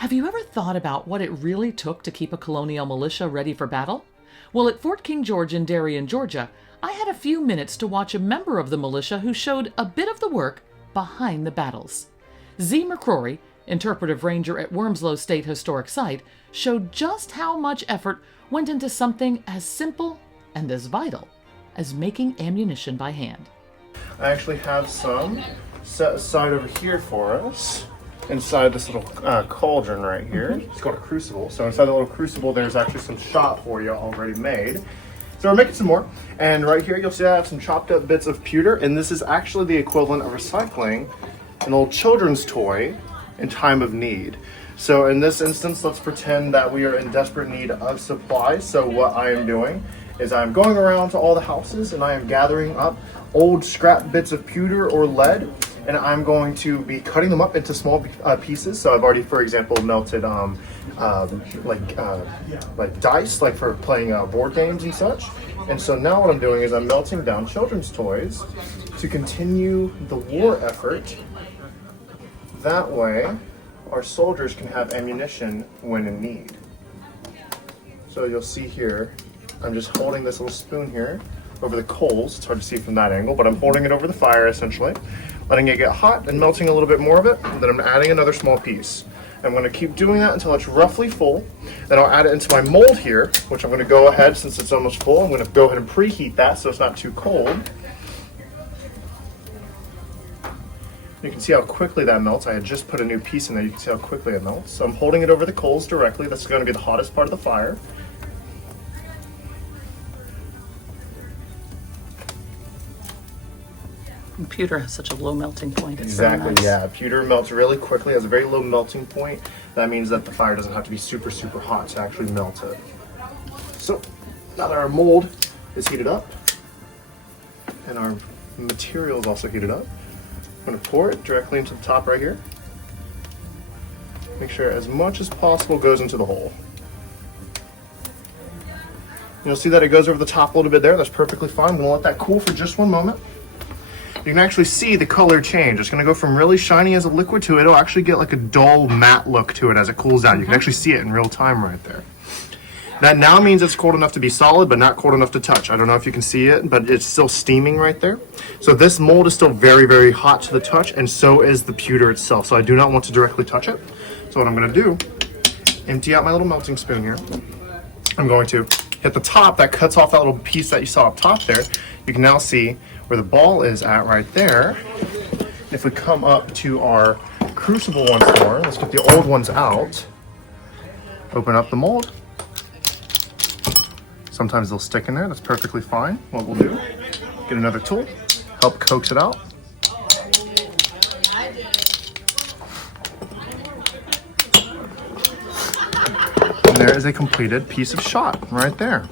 Have you ever thought about what it really took to keep a colonial militia ready for battle? Well, at Fort King George in Darien, Georgia, I had a few minutes to watch a member of the militia who showed a bit of the work behind the battles. Zi McCrory, Interpretive Ranger at Wormsloe State Historic Site, showed just how much effort went into something as simple and as vital as making ammunition by hand. I actually have some set aside over here for us inside this little cauldron right here. It's called a crucible. So inside the little crucible, there's actually some shot for you already made. So we're making some more. And right here, you'll see I have some chopped up bits of pewter. And this is actually the equivalent of recycling an old children's toy in time of need. So in this instance, let's pretend that we are in desperate need of supplies. So what I am doing is I'm going around to all the houses and I am gathering up old scrap bits of pewter or lead, and I'm going to be cutting them up into small pieces. So I've already, for example, melted like dice, like for playing board games and such. And so now what I'm doing is I'm melting down children's toys to continue the war effort. That way, our soldiers can have ammunition when in need. So you'll see here, I'm just holding this little spoon here over the coals. It's hard to see from that angle, but I'm holding it over the fire essentially, letting it get hot and melting a little bit more of it. And then I'm adding another small piece. I'm going to keep doing that until it's roughly full. Then I'll add it into my mold here, which I'm going to go ahead, since it's almost full, I'm going to go ahead and preheat that so it's not too cold. You can see how quickly that melts. I had just put a new piece in there. You can see how quickly it melts. So I'm holding it over the coals directly. That's going to be the hottest part of the fire. Pewter has such a low melting point. It's Exactly, so nice. yeah. Pewter melts really quickly, has a very low melting point. That means that the fire doesn't have to be super, super hot to actually melt it. So now that our mold is heated up and our material is also heated up, I'm going to pour it directly into the top right here. Make sure as much as possible goes into the hole. You'll see that it goes over the top a little bit there. That's perfectly fine. I'm going to let that cool for just one moment. You can actually see the color change. It's going to go from really shiny as a liquid to it'll actually get like a dull matte look to it as it cools down. You can actually see it in real time right there. That now means it's cold enough to be solid, but not cold enough to touch. I don't know if you can see it, but it's still steaming right there. So this mold is still very, very hot to the touch, and so is the pewter itself. So I do not want to directly touch it. So what I'm going to do, empty out my little melting spoon here. I'm going to hit the top that cuts off that little piece that you saw up top there. You can now see where the ball is at right there. If we come up to our crucible once more, let's get the old ones out. Open up the mold. Sometimes they'll stick in there, that's perfectly fine. What we'll do, get another tool, help coax it out. And there is a completed piece of shot right there.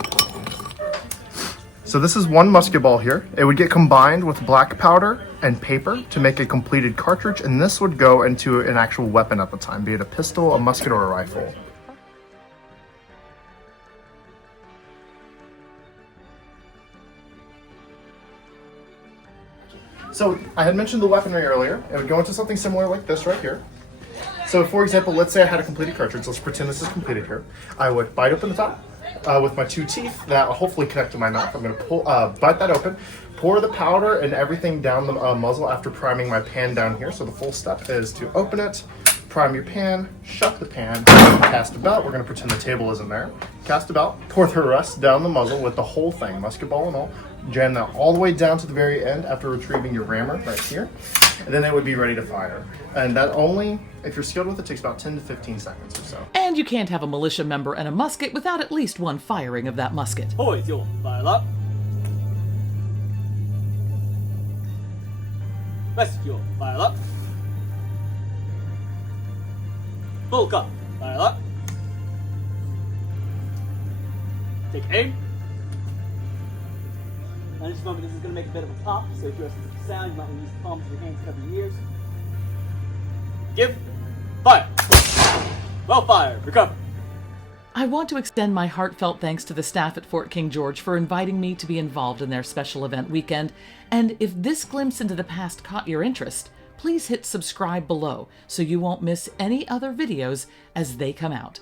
So this is one musket ball here. It would get combined with black powder and paper to make a completed cartridge, and this would go into an actual weapon at the time, be it a pistol, a musket, or a rifle. So I had mentioned the weaponry earlier. It would go into something similar like this right here. So for example, let's say I had a completed cartridge. Let's pretend this is completed here. I would bite open the top with my two teeth that will hopefully connect to my mouth. I'm going to bite that open, pour the powder and everything down the muzzle after priming my pan down here. So the full step is to open it, prime your pan, shut the pan, cast a belt. We're going to pretend the table isn't there. Cast a belt, pour the rest down the muzzle with the whole thing, musket ball and all. Jam that all the way down to the very end after retrieving your rammer right here. And then it would be ready to fire. And that only, if you're skilled with it, takes about 10 to 15 seconds or so. And you can't have a militia member and a musket without at least one firing of that musket. 開就來啦 ，West 就來啦 ，Full gun 來啦 ，Take aim. Now just remember, this is going to make a bit of a pop, so if you're listening to the sound, you might want to use the palms of your hands to cover your ears. Give, fire. Well fired, recover. I want to extend my heartfelt thanks to the staff at Fort King George for inviting me to be involved in their special event weekend, and if this glimpse into the past caught your interest, please hit subscribe below so you won't miss any other videos as they come out.